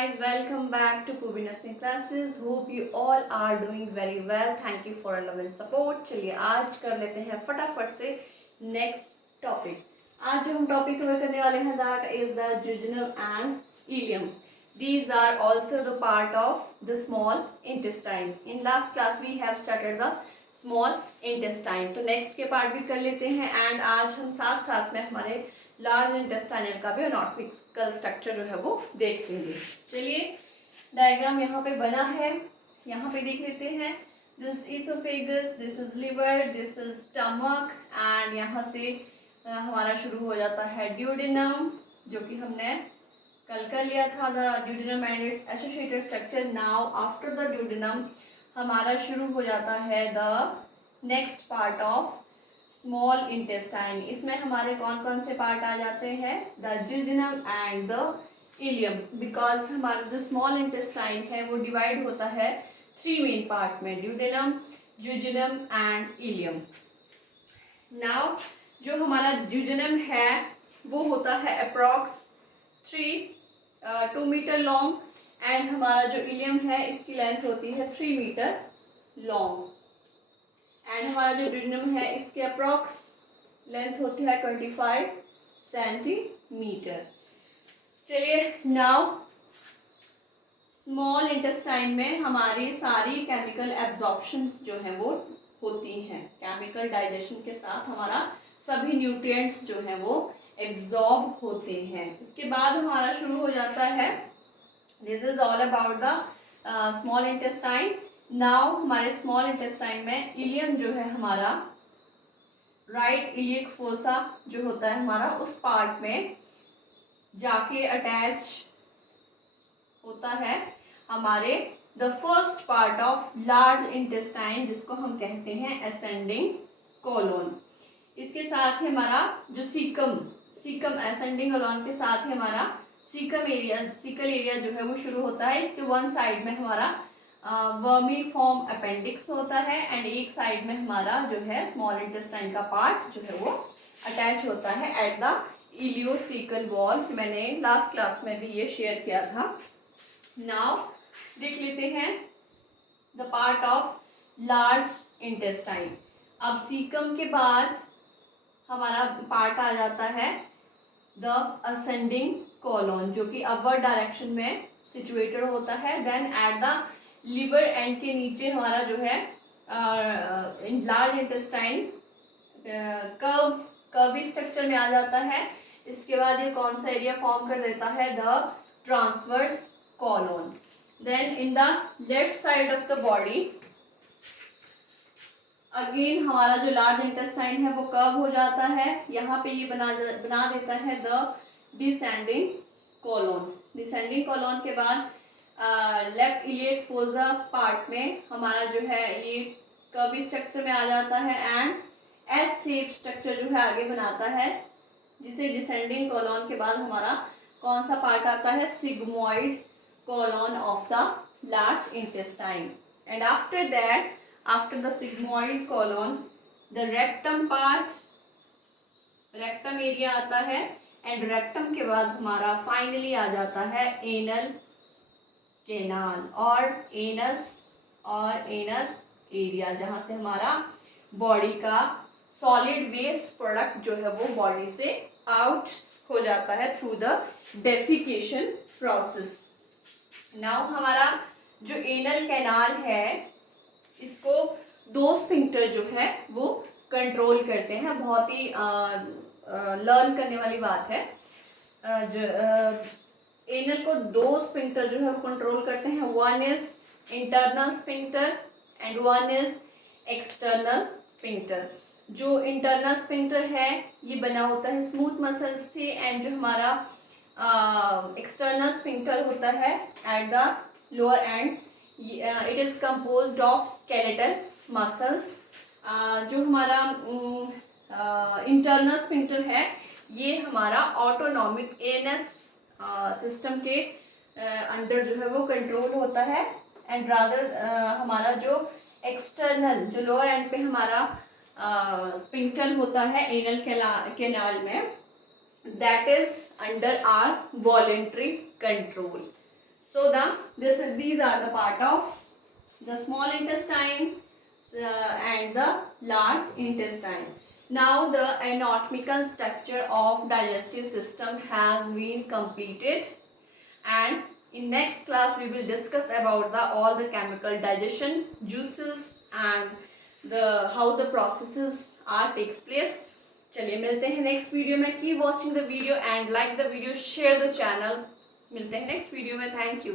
guys, welcome back to Pubi Nursing Classes. Hope you all are doing very well. Thank you for love and support. चलिए आज कर लेते हैं फटाफट से नेक्स्ट टॉपिक. आज जो हम टॉपिक कवर करने वाले हैं that is the jejunum and ileum. These are also the part of the small intestine. In last class we have started the small intestine. तो next के part भी कर लेते हैं and आज हम साथ साथ में हमारे लार्ज इंटेस्टाइनल का भी एनाटॉमिकल स्ट्रक्चर जो है वो देख लेंगे. चलिए डायग्राम यहाँ पे बना है, यहाँ पे देख लेते हैं. This oesophagus, this is liver, this is stomach and यहाँ से हमारा शुरू हो जाता है ड्यूडेनम, जो कि हमने कल कर लिया था. The duodenum and its associated structure. Now after the duodenum हमारा शुरू हो जाता है the next part of small intestine. इसमें हमारे कौन कौन से पार्ट आ जाते हैं? The jejunum and the ileum. Because हमारा जो स्मॉल इंटेस्टाइन है वो डिवाइड होता है 3 मेन पार्ट में, ड्यूडेनम, जिजनम एंड इलियम. नाउ जो हमारा जिजनम है वो होता है अप्रॉक्स 2 मीटर लॉन्ग एंड हमारा जो इलियम है इसकी लेंथ होती है 3 मीटर लॉन्ग एंड हमारा जो ड्यूडेनम है इसके अप्रॉक्स लेंथ होती है 25 सेंटीमीटर. चलिए नाउ स्मॉल इंटेस्टाइन में हमारी सारी केमिकल एब्जॉर्प्शंस जो है वो होती हैं. केमिकल डाइजेशन के साथ हमारा सभी न्यूट्रिएंट्स जो है वो एब्जॉर्ब होते हैं. इसके बाद हमारा शुरू हो जाता है, this is all about the small intestine. Now हमारे स्मॉल इंटेस्टाइन में इलियम जो है हमारा, राइट इलियक फोसा जो होता है हमारा, उस पार्ट में जाके अटैच होता है हमारे the first part of large intestine, जिसको हम कहते हैं असेंडिंग कोलोन. इसके साथ ही हमारा जो सीकम असेंडिंग कोलोन के साथ ही हमारा सीकल एरिया जो है वो शुरू होता है. इसके वन साइड में हमारा वर्मीफॉर्म अपेंडिक्स होता है एंड एक साइड में हमारा जो है स्मॉल इंटेस्टाइन का पार्ट जो है वो अटैच होता है एट द इलियोसीकल वॉल. मैंने लास्ट क्लास में भी ये शेयर किया था. नाउ देख लेते हैं the part of large intestine. अब सीकम के बाद हमारा पार्ट आ जाता है द असेंडिंग कोलोन, जो कि अपवर्ड डायरेक्शन में सिचुएटेड होता है. Then at the liver end के नीचे हमारा जो है लार्ज इंटेस्टाइन कर्वी स्ट्रक्चर में आ जाता है. इसके बाद ये कौन सा एरिया फॉर्म कर देता है? The transverse colon. Then in the left side of the body again हमारा जो लार्ज इंटेस्टाइन है वो कर्व हो जाता है. यहाँ पे ये बना देता है the descending colon. Descending colon के बाद लेफ्ट इलियक फोसा पार्ट में हमारा जो है ये कर्वी स्ट्रक्चर में आ जाता है एंड एस शेप स्ट्रक्चर जो है आगे बनाता है, जिसे डिसेंडिंग कोलोन के बाद हमारा कौन सा पार्ट आता है? Sigmoid colon of the large intestine. And after that, after the sigmoid colon, the rectum part, rectum area आता है एंड रेक्टम के बाद हमारा फाइनली आ जाता है एनल केनाल और एनस एरिया, जहाँ से हमारा बॉडी का सॉलिड वेस्ट प्रोडक्ट जो है वो बॉडी से आउट हो जाता है through the defecation process. Now हमारा जो एनल कैनाल है इसको 2 स्फिंक्टर जो है वो कंट्रोल करते हैं. बहुत ही लर्न करने वाली बात है. एनल को 2 स्फिंक्टर जो है वो कंट्रोल करते हैं. One is internal sphincter and one is external sphincter. जो इंटरनल स्फिंक्टर है ये बना होता है स्मूथ मसल से एंड जो हमारा एक्सटर्नल स्फिंक्टर होता है at the lower and, it is composed of skeletal muscles. जो हमारा इंटरनल स्फिंक्टर है ये हमारा ऑटोनॉमिक एनस सिस्टम के अंडर जो है वो कंट्रोल होता है एंड रादर हमारा जो एक्सटर्नल जो लोअर एंड पे हमारा स्फिंक्टर होता है एनल कैनाल में, that is under our voluntary control. So these are the part of the small intestine and the large intestine. Now the anatomical structure of digestive system has been completed, and in next class we will discuss about the all the chemical digestion juices and the how the processes are takes place. चलिए मिलते हैं next video में. Keep watching the video and like the video, share the channel. मिलते हैं next video में. Thank you.